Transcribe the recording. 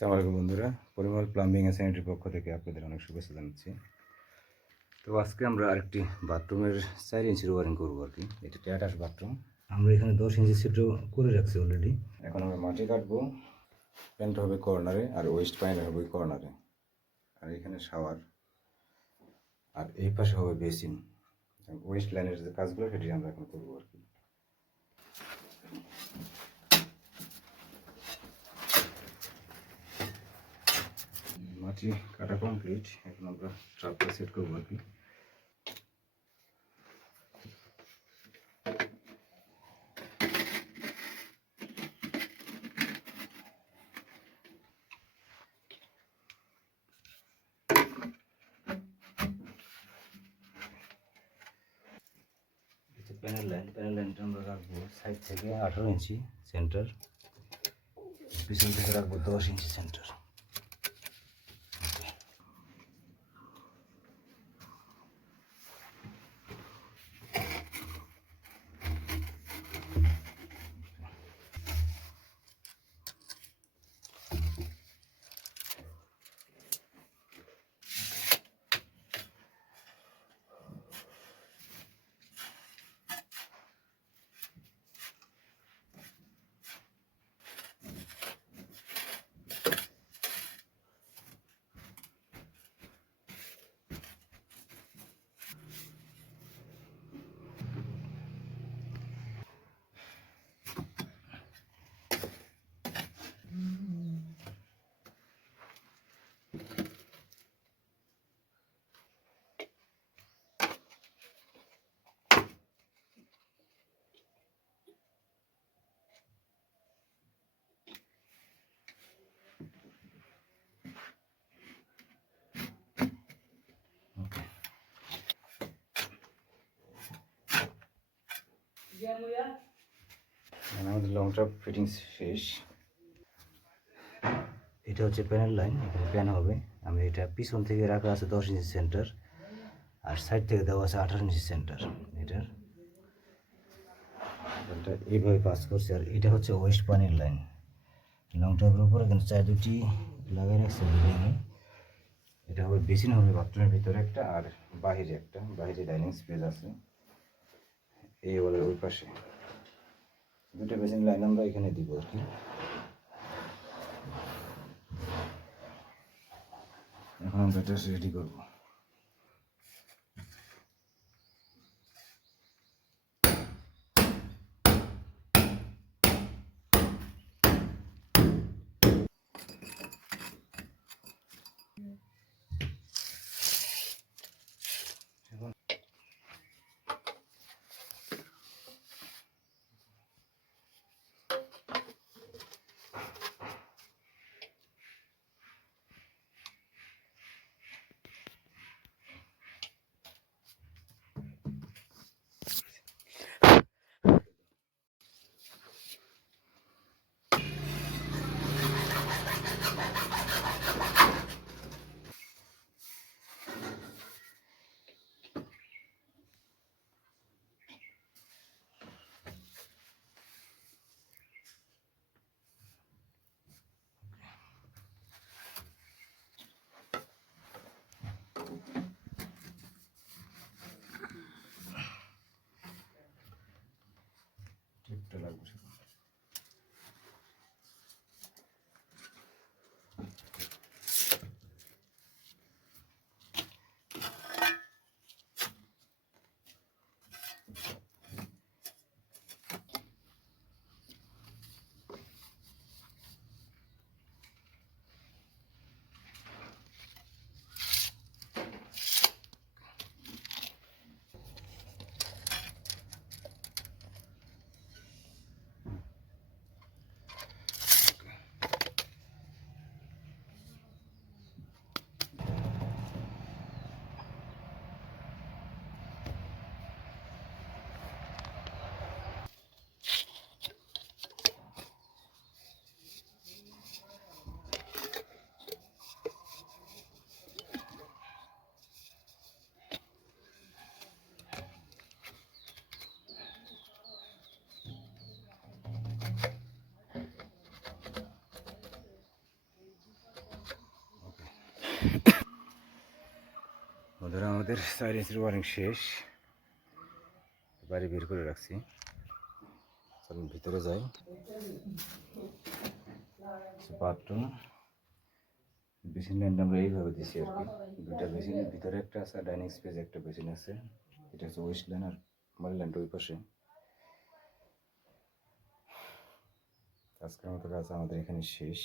আসসালামু আলাইকুম বন্ধুরা, পরিমল প্লাম্বিং অ্যান্ড স্যানিটারির পক্ষ থেকে আপনাদের অনেক শুভেচ্ছা জানাচ্ছি। তো আজকে আমরা আরেকটি বাথরুমের 4 ইঞ্চির ওয়ারিং করবো আর কি। এটা অ্যাটাচ বাথরুম। আমরা এখানে 10 ইঞ্চি ছিদ্র করে রাখছি অলরেডি। এখন আমরা মাটি কাটবো। প্যানটা হবে কর্নারে আর ওয়েস্ট পাইনার হবে কর্নারে, আর এখানে শাওয়ার, আর এই পাশে হবে বেসিন। ওয়েস্ট লাইনের যে কাজগুলো সেটি আমরা এখন করবো আর কি। মাটি কাটা কমপ্লিট, এখন আমরা ট্রাপটা সেট করবো আর কি। প্যানেল লাইনটা আমরা রাখবো সাইড থেকে 18 ইঞ্চি সেন্টার, পিছন থেকে রাখবো 10 ইঞ্চি সেন্টার। আমাদের লং টপ ফিটিংস শেষ। এটা হচ্ছে প্যানেল লাইন, এখানে প্যান হবে। আমি এটা পিছন থেকে রাখা আছে 10 ইঞ্চি সেন্টার, আর সাইড থেকে দেওয়া আছে 18 ইঞ্চি সেন্টার। এটা এইভাবে পাস করছে। আর এটা হচ্ছে ওয়েস্ট পানির লাইন। লং টপের উপরে কিন্তু 4-2টি লাগাই রাখছে বিল্ডিংয়ে। এটা হবে বেসিন, হবে বাথরুমের ভিতরে একটা, আর বাহিরে একটা, বাহিরে ডাইনিং স্পেস আছে এই ওয়ালের ওই পাশে। দুটো বেসিন লাইন আমরা এখানে দিব আর কি। এখন আমরা এটা রেডি করবো। আমাদের 4 ইঞ্চির ওয়ারিং শেষ, বাড়ি বের করে রাখছি। চলুন ভিতরে যাই। বাথরুম বেসিন লাইনটা আমরা এইভাবে দিচ্ছি আর কি, দুইটা বেসিনের ভিতরে একটা আছে, ডাইনিং স্পেস একটা বেসিন আছে। এটা হচ্ছে ওয়েস্ট লাইন আর মাল লাইনটা ওই পাশে। আজকের মতো কাজ আমাদের এখানে শেষ।